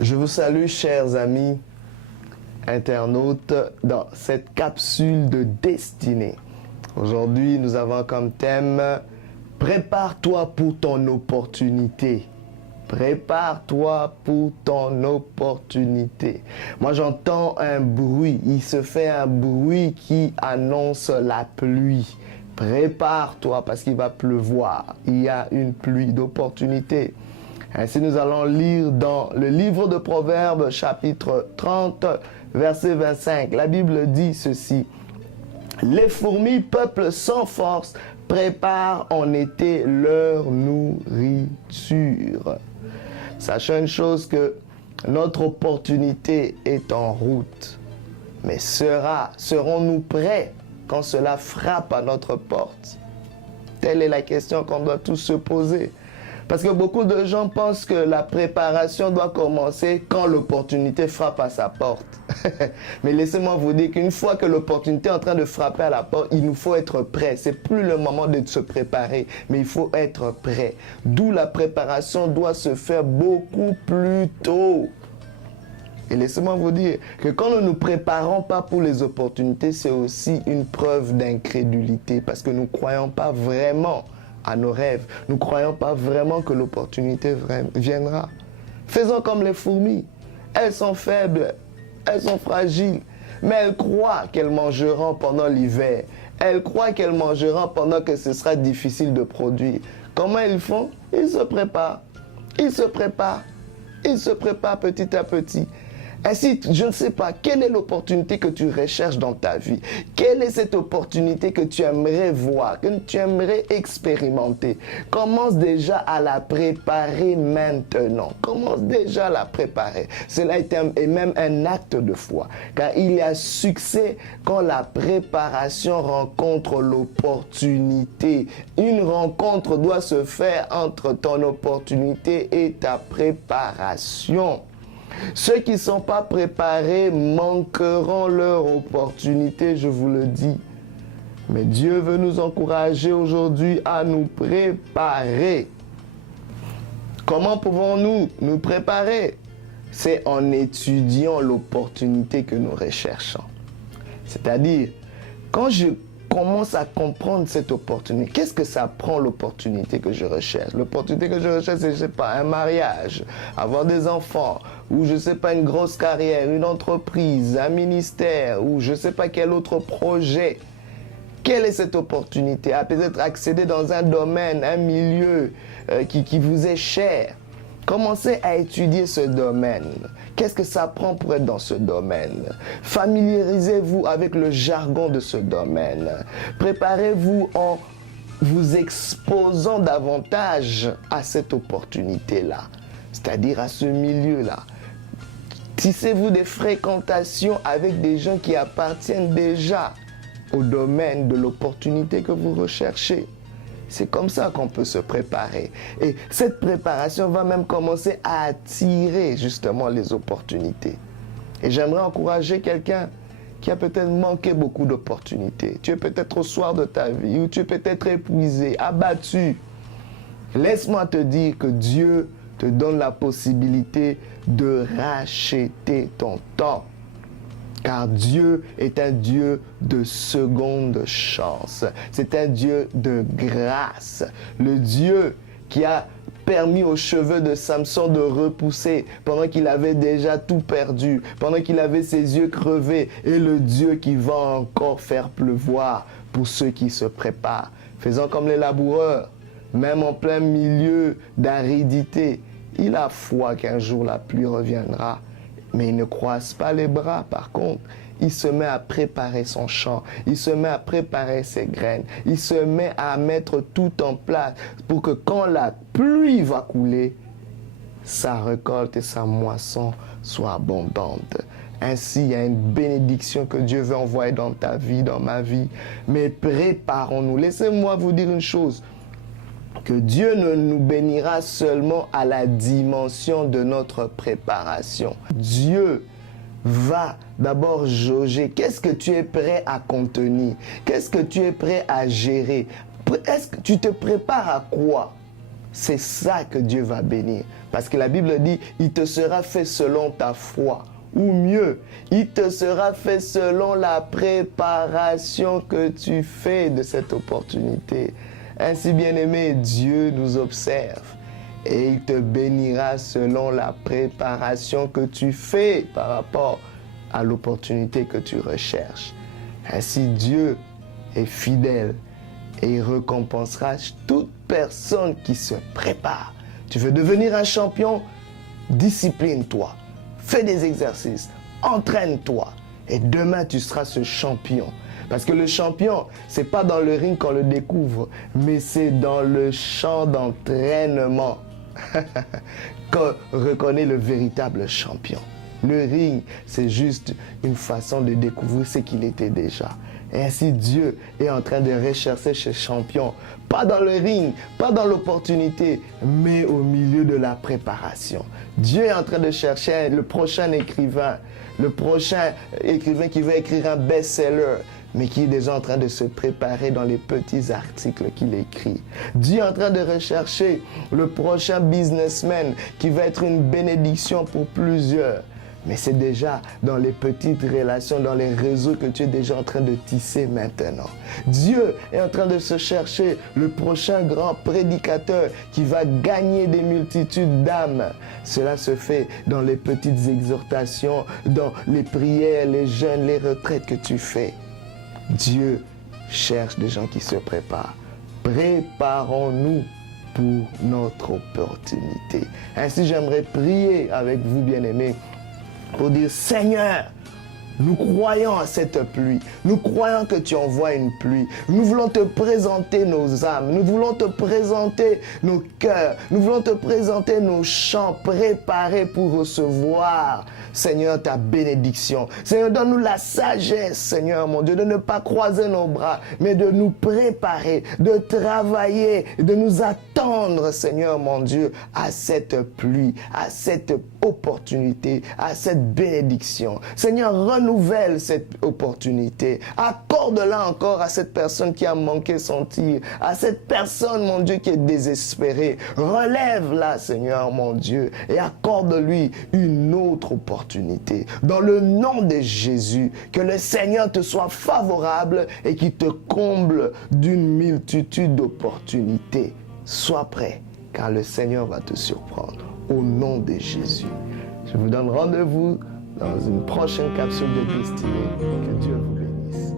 Je vous salue, chers amis internautes, dans cette capsule de destinée. Aujourd'hui, nous avons comme thème « Prépare-toi pour ton opportunité ». Prépare-toi pour ton opportunité. Moi, j'entends un bruit. Il se fait un bruit qui annonce la pluie. Prépare-toi parce qu'il va pleuvoir. Il y a une pluie d'opportunité. Ainsi, nous allons lire dans le livre de Proverbes, chapitre 30, verset 25. La Bible dit ceci. Les fourmis, peuple sans force, préparent en été leur nourriture. Sachons une chose, que notre opportunité est en route. Mais serons-nous prêts quand cela frappe à notre porte? Telle est la question qu'on doit tous se poser. Parce que beaucoup de gens pensent que la préparation doit commencer quand l'opportunité frappe à sa porte. Mais laissez-moi vous dire qu'une fois que l'opportunité est en train de frapper à la porte, il nous faut être prêt. C'est plus le moment de se préparer, mais il faut être prêt. D'où la préparation doit se faire beaucoup plus tôt. Et laissez-moi vous dire que quand nous ne nous préparons pas pour les opportunités, c'est aussi une preuve d'incrédulité parce que nous ne croyons pas vraiment à nos rêves. Nous ne croyons pas vraiment que l'opportunité viendra. Faisons comme les fourmis. Elles sont faibles, elles sont fragiles, mais elles croient qu'elles mangeront pendant l'hiver. Elles croient qu'elles mangeront pendant que ce sera difficile de produire. Comment ils font? Ils se préparent. Ils se préparent. Ils se préparent petit à petit. Ainsi, je ne sais pas, quelle est l'opportunité que tu recherches dans ta vie? Quelle est cette opportunité que tu aimerais voir, que tu aimerais expérimenter? Commence déjà à la préparer maintenant. Commence déjà à la préparer. Cela est même un acte de foi. Car il y a succès quand la préparation rencontre l'opportunité. Une rencontre doit se faire entre ton opportunité et ta préparation. Ceux qui ne sont pas préparés manqueront leur opportunité, je vous le dis. Mais Dieu veut nous encourager aujourd'hui à nous préparer. Comment pouvons-nous nous préparer? C'est en étudiant l'opportunité que nous recherchons. C'est-à-dire, quand je commence à comprendre cette opportunité, qu'est-ce que ça prend l'opportunité que je recherche? L'opportunité que je recherche, c'est, je ne sais pas, un mariage, avoir des enfants, ou je ne sais pas, une grosse carrière, une entreprise, un ministère, ou je ne sais pas quel autre projet. Quelle est cette opportunité? À peut-être accéder dans un domaine, un milieu qui vous est cher. Commencez à étudier ce domaine. Qu'est-ce que ça prend pour être dans ce domaine? Familiarisez-vous avec le jargon de ce domaine. Préparez-vous en vous exposant davantage à cette opportunité-là, c'est-à-dire à ce milieu-là. Tissez-vous des fréquentations avec des gens qui appartiennent déjà au domaine de l'opportunité que vous recherchez. C'est comme ça qu'on peut se préparer. Et cette préparation va même commencer à attirer justement les opportunités. Et j'aimerais encourager quelqu'un qui a peut-être manqué beaucoup d'opportunités. Tu es peut-être au soir de ta vie, ou tu es peut-être épuisé, abattu. Laisse-moi te dire que Dieu te donne la possibilité de racheter ton temps. Car Dieu est un Dieu de seconde chance. C'est un Dieu de grâce. Le Dieu qui a permis aux cheveux de Samson de repousser pendant qu'il avait déjà tout perdu, pendant qu'il avait ses yeux crevés, et le Dieu qui va encore faire pleuvoir pour ceux qui se préparent. Faisons comme les laboureurs, même en plein milieu d'aridité. Il a foi qu'un jour la pluie reviendra. Mais il ne croise pas les bras, par contre. Il se met à préparer son champ. Il se met à préparer ses graines. Il se met à mettre tout en place pour que quand la pluie va couler, sa récolte et sa moisson soient abondantes. Ainsi, il y a une bénédiction que Dieu veut envoyer dans ta vie, dans ma vie. Mais préparons-nous. Laissez-moi vous dire une chose. Que Dieu ne nous bénira seulement à la dimension de notre préparation. Dieu va d'abord jauger. Qu'est-ce que tu es prêt à contenir? Qu'est-ce que tu es prêt à gérer? Est-ce que tu te prépares à quoi? c'est ça que Dieu va bénir. Parce que la Bible dit, il te sera fait selon ta foi. Ou mieux, il te sera fait selon la préparation que tu fais de cette opportunité. Ainsi, bien-aimé, Dieu nous observe et il te bénira selon la préparation que tu fais par rapport à l'opportunité que tu recherches. Ainsi, Dieu est fidèle et il récompensera toute personne qui se prépare. Tu veux devenir un champion? Discipline-toi, fais des exercices, entraîne-toi et demain tu seras ce champion. Parce que le champion, ce n'est pas dans le ring qu'on le découvre, mais c'est dans le champ d'entraînement qu'on reconnaît le véritable champion. Le ring, c'est juste une façon de découvrir ce qu'il était déjà. Et ainsi, Dieu est en train de rechercher ce champion, pas dans le ring, pas dans l'opportunité, mais au milieu de la préparation. Dieu est en train de chercher le prochain écrivain qui va écrire un best-seller, mais qui est déjà en train de se préparer dans les petits articles qu'il écrit. Dieu est en train de rechercher le prochain businessman qui va être une bénédiction pour plusieurs. Mais c'est déjà dans les petites relations, dans les réseaux que tu es déjà en train de tisser maintenant. Dieu est en train de se chercher le prochain grand prédicateur qui va gagner des multitudes d'âmes. Cela se fait dans les petites exhortations, dans les prières, les jeûnes, les retraites que tu fais. Dieu cherche des gens qui se préparent. Préparons-nous pour notre opportunité. Ainsi, j'aimerais prier avec vous, bien-aimés, pour dire, Seigneur, nous croyons à cette pluie. Nous croyons que tu envoies une pluie. Nous voulons te présenter nos âmes. Nous voulons te présenter nos cœurs. Nous voulons te présenter nos champs préparés pour recevoir, Seigneur, ta bénédiction. Seigneur, donne-nous la sagesse, Seigneur, mon Dieu, de ne pas croiser nos bras, mais de nous préparer, de travailler, de nous attendre, Seigneur, mon Dieu, à cette pluie, à cette opportunité, à cette bénédiction. Seigneur, renouvelle cette opportunité. Accorde-la encore à cette personne qui a manqué son tir, à cette personne, mon Dieu, qui est désespérée. Relève-la, Seigneur, mon Dieu, et accorde-lui une autre opportunité. Dans le nom de Jésus, que le Seigneur te soit favorable et qu'il te comble d'une multitude d'opportunités. Sois prêt, car le Seigneur va te surprendre. Au nom de Jésus. Je vous donne rendez-vous dans une prochaine capsule de destinée. Que Dieu vous bénisse.